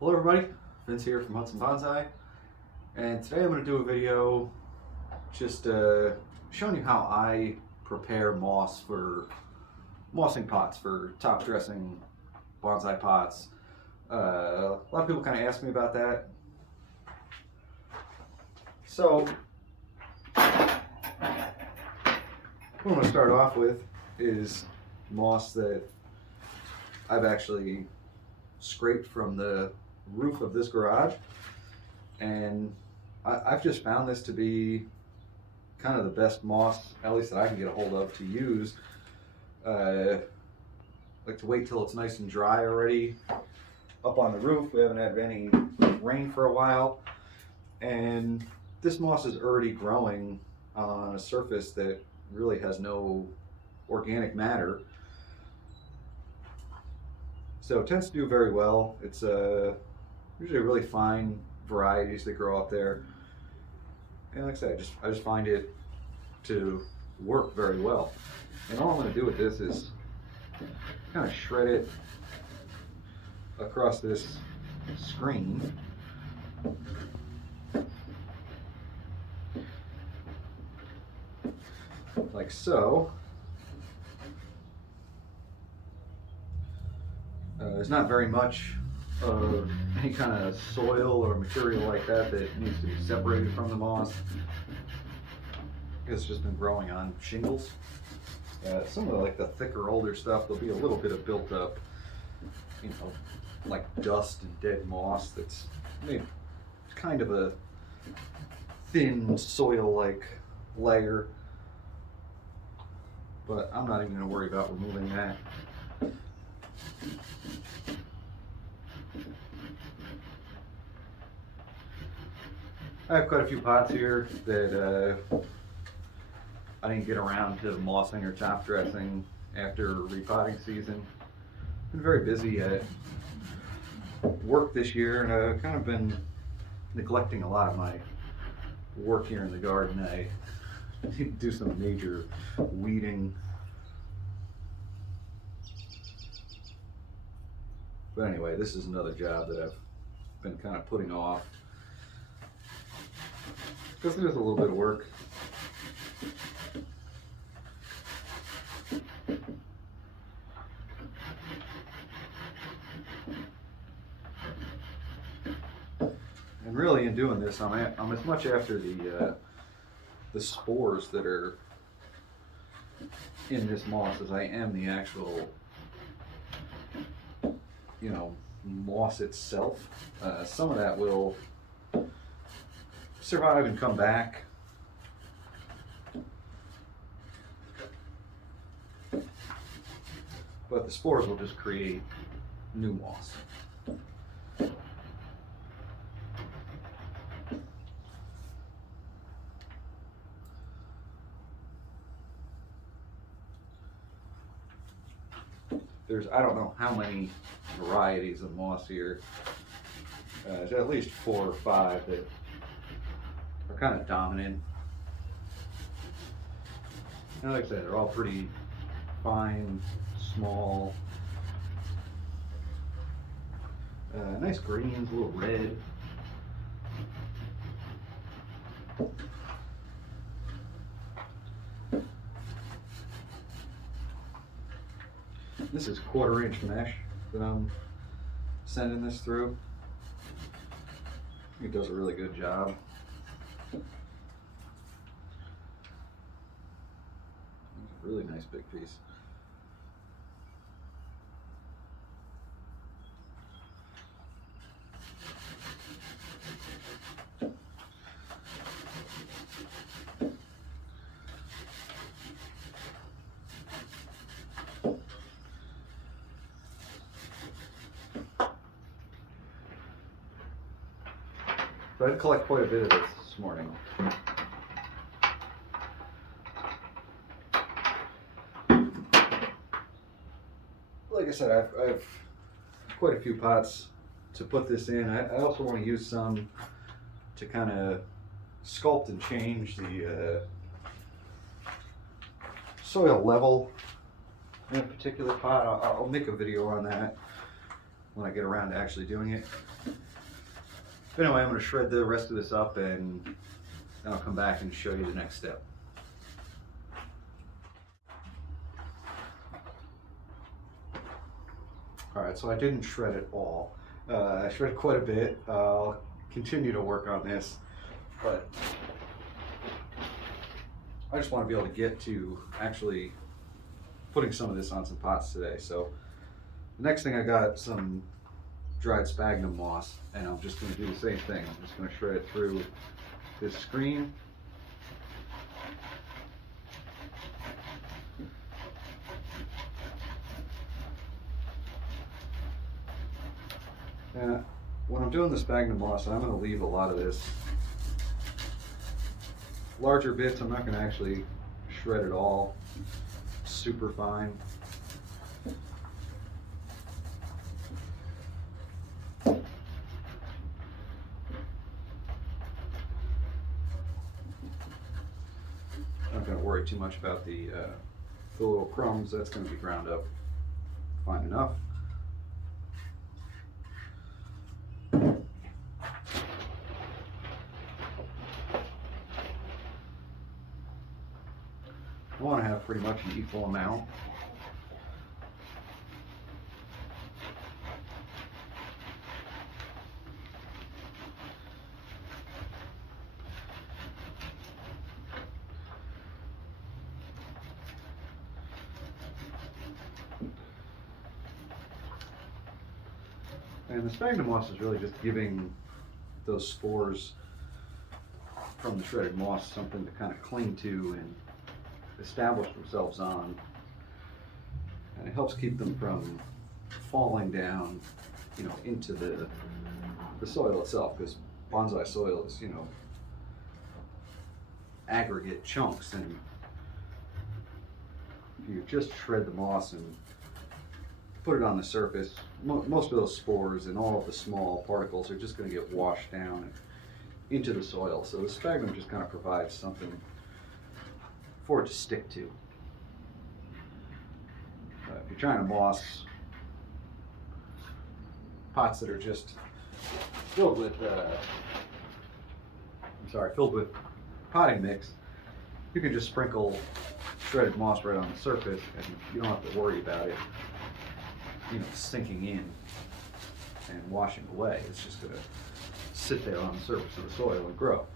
Hello everybody, Vince here from Hudson Bonsai, and today I'm going to do a video just showing you how I prepare moss for mossing pots, for top dressing bonsai pots. A lot of people kind of ask me about that. So what I'm going to start off with is moss that I've actually scraped from the roof of this garage, and I've just found this to be kind of the best moss, at least that I can get a hold of, to use. Like to wait till it's nice and dry already up on the roof. We haven't had any rain for a while, and this moss is already growing on a surface that really has no organic matter, so it tends to do very well. It's usually really fine varieties that grow up there, and like I said, I just find it to work very well. And all I'm going to do with this is kind of shred it across this screen. Like so. There's not very much of any kind of soil or material like that that needs to be separated from the moss. It's just been growing on shingles. Some of the thicker, older stuff, there'll be a little bit of built up, like dust and dead moss that's maybe kind of a thin soil-like layer. But I'm not even going to worry about removing that. I have quite a few pots here that I didn't get around to mossing or top dressing after repotting season. Been very busy at work this year, and I've kind of been neglecting a lot of my work here in the garden. I need to do some major weeding. But anyway, this is another job that I've been kind of putting off, because it is a little bit of work. And really, in doing this, I'm as much after the spores that are in this moss as I am the actual, moss itself. Some of that will survive and come back. But the spores will just create new moss. There's, I don't know how many varieties of moss here. There's at least 4 or 5 that are kind of dominant. And like I said, they're all pretty fine, small, nice greens, a little red. This is 1/4 inch mesh that I'm sending this through. It does a really good job. It's a really nice big piece. So I did collect quite a bit of this morning. Like I said, I've quite a few pots to put this in. I also want to use some to kind of sculpt and change the soil level in a particular pot. I'll make a video on that when I get around to actually doing it. But anyway, I'm going to shred the rest of this up and then I'll come back and show you the next step. Alright, so I didn't shred it all. I shredded quite a bit. I'll continue to work on this, but I just want to be able to get to actually putting some of this on some pots today. So the next thing, I got some dried sphagnum moss, and I'm just going to do the same thing. I'm just going to shred it through this screen. And when I'm doing the sphagnum moss, I'm going to leave a lot of this. Larger bits, I'm not going to actually shred it all super fine. I'm not going to worry too much about the little crumbs. That's going to be ground up fine enough. I want to have pretty much an equal amount. And the sphagnum moss is really just giving those spores from the shredded moss something to kind of cling to and establish themselves on, and it helps keep them from falling down, you know, into the soil itself, because bonsai soil is, you know, aggregate chunks, and if you just shred the moss and put it on the surface, most of those spores and all of the small particles are just going to get washed down into the soil. So the sphagnum just kind of provides something for it to stick to. If you're trying to moss pots that are just filled with, filled with potting mix, you can just sprinkle shredded moss right on the surface, and you don't have to worry about it, you know, sinking in and washing away. It's just going to sit there on the surface of the soil and grow.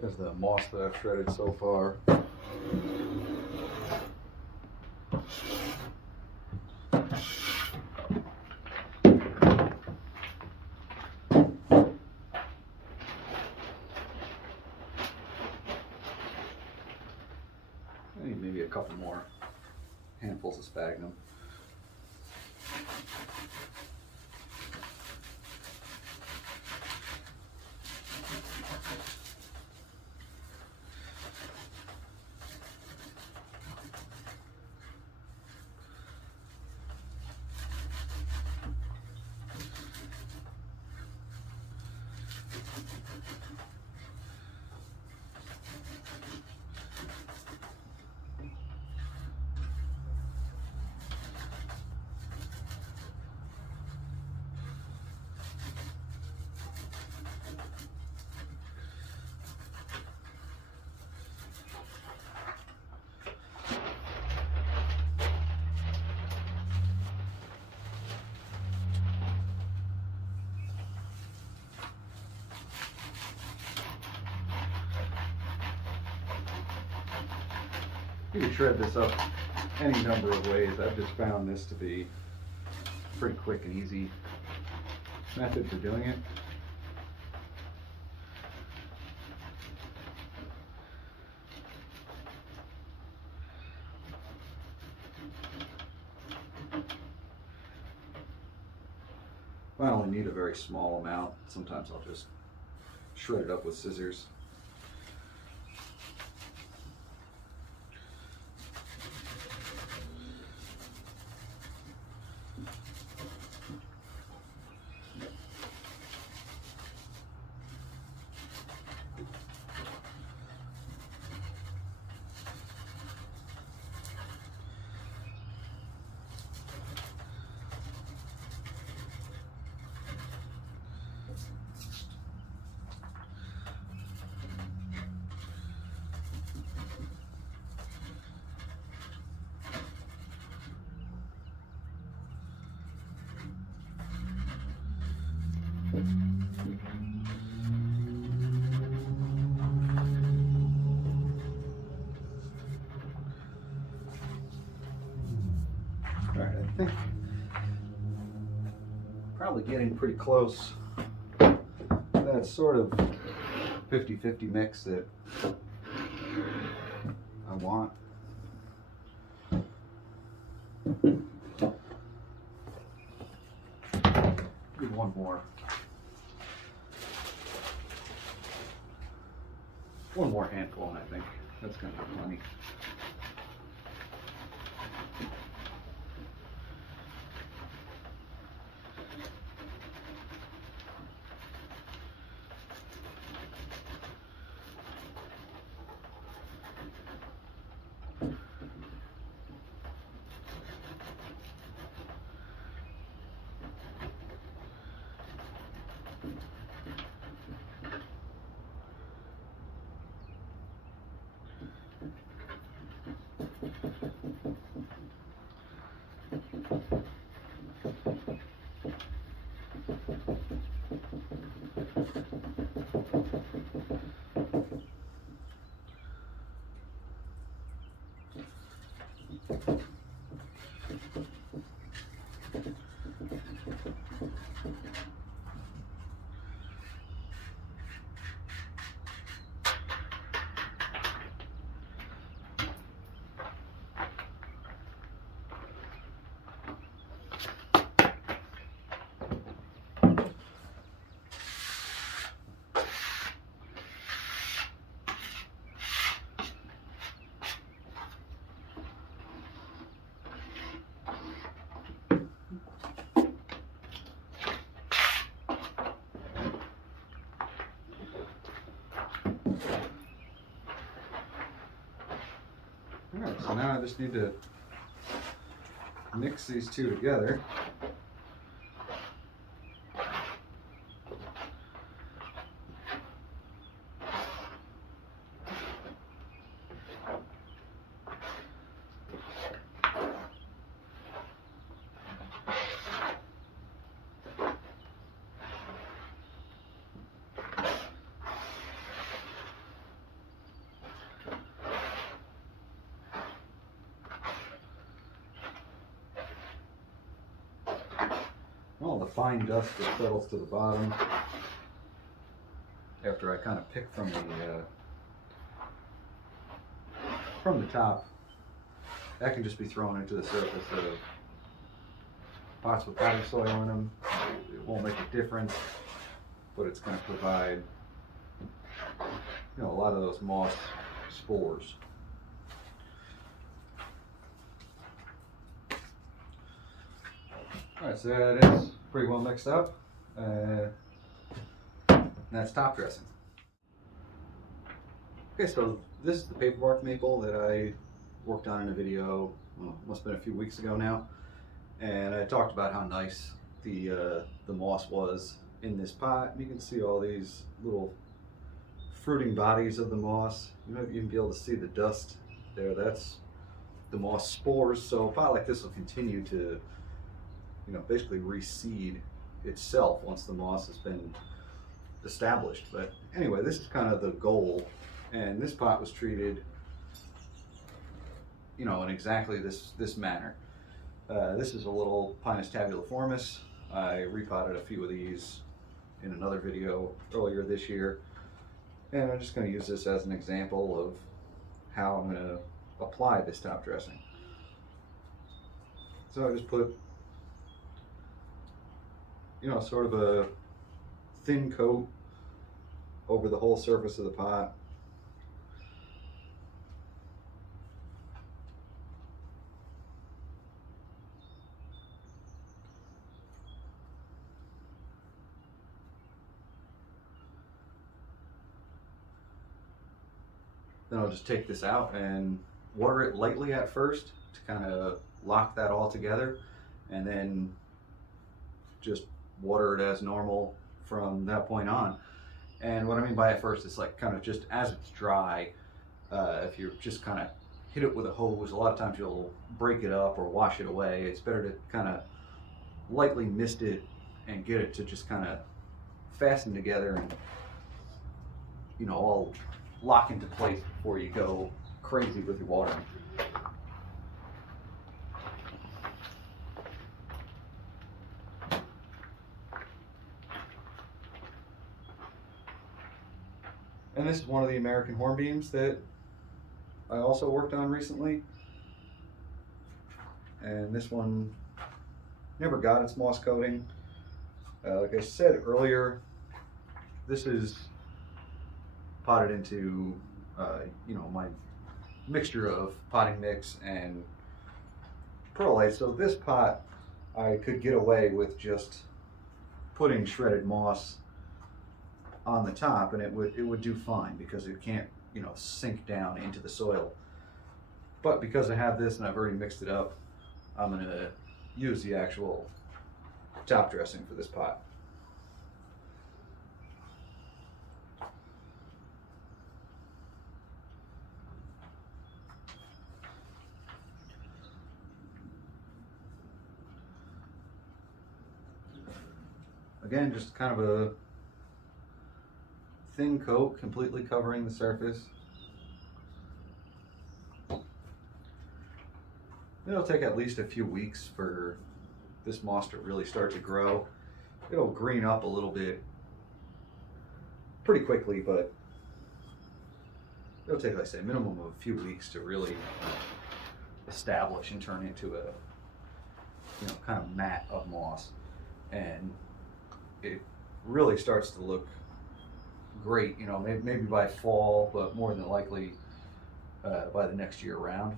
There's the moss that I've shredded so far. I need maybe a couple more handfuls of sphagnum. You can shred this up any number of ways. I've just found this to be pretty quick and easy method for doing it. I only need a very small amount. Sometimes I'll just shred it up with scissors. Alright, I think probably getting pretty close to that sort of 50-50 mix that I want. Give one more. One more handful, and I think that's going to be plenty. Alright, so now I just need to mix these two together. All the fine dust that settles to the bottom after I kind of pick from the top, that can just be thrown into the surface of pots with potting soil in them. It won't make a difference, but it's going to provide, a lot of those moss spores. Alright, so that is pretty well mixed up. That's top dressing. Okay, so this is the paperbark maple that I worked on in a video, must have been a few weeks ago now. And I talked about how nice the moss was in this pot. You can see all these little fruiting bodies of the moss. You might even be able to see the dust there. That's the moss spores. So a pot like this will continue to basically reseed itself once the moss has been established. But anyway, this is kind of the goal, and this pot was treated in exactly this manner. This is a little Pinus tabuliformis. I repotted a few of these in another video earlier this year, and I'm just going to use this as an example of how I'm going to apply this top dressing. So I just put, sort of a thin coat over the whole surface of the pot. Then I'll just take this out and water it lightly at first to kind of lock that all together, and then just water it as normal from that point on. And what I mean by at first, it's like kind of just as it's dry, if you just kind of hit it with a hose, a lot of times you'll break it up or wash it away. It's better to kind of lightly mist it and get it to just kind of fasten together and, all lock into place before you go crazy with your watering. And this is one of the American hornbeams that I also worked on recently. And this one never got its moss coating. Like I said earlier, this is potted into my mixture of potting mix and perlite. So this pot I could get away with just putting shredded moss on the top, and it would do fine because it can't sink down into the soil. But because I have this and I've already mixed it up, I'm going to use the actual top dressing for this pot. Again, just kind of a thin coat completely covering the surface. It'll take at least a few weeks for this moss to really start to grow. It'll green up a little bit pretty quickly, but it'll take, like I say, a minimum of a few weeks to really establish and turn into a kind of mat of moss. And it really starts to look great, maybe by fall, but more than likely by the next year round.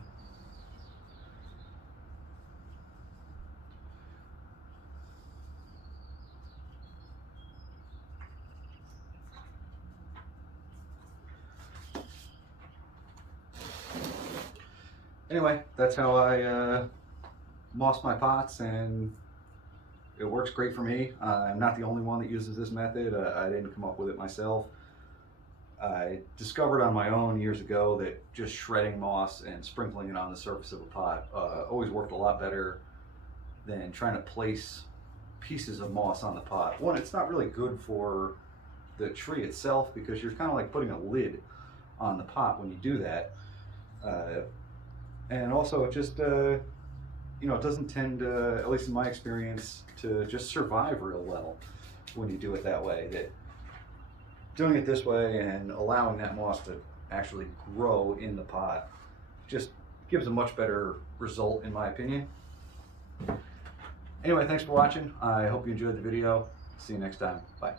Anyway, that's how I moss my pots, and it works great for me. I'm not the only one that uses this method. I didn't come up with it myself. I discovered on my own years ago that just shredding moss and sprinkling it on the surface of a pot always worked a lot better than trying to place pieces of moss on the pot. One, it's not really good for the tree itself because you're kind of like putting a lid on the pot when you do that. And also it just, it doesn't tend to, at least in my experience, to just survive real well when you do it that way. That doing it this way and allowing that moss to actually grow in the pot just gives a much better result, in my opinion. Anyway, thanks for watching. I hope you enjoyed the video. See you next time. Bye.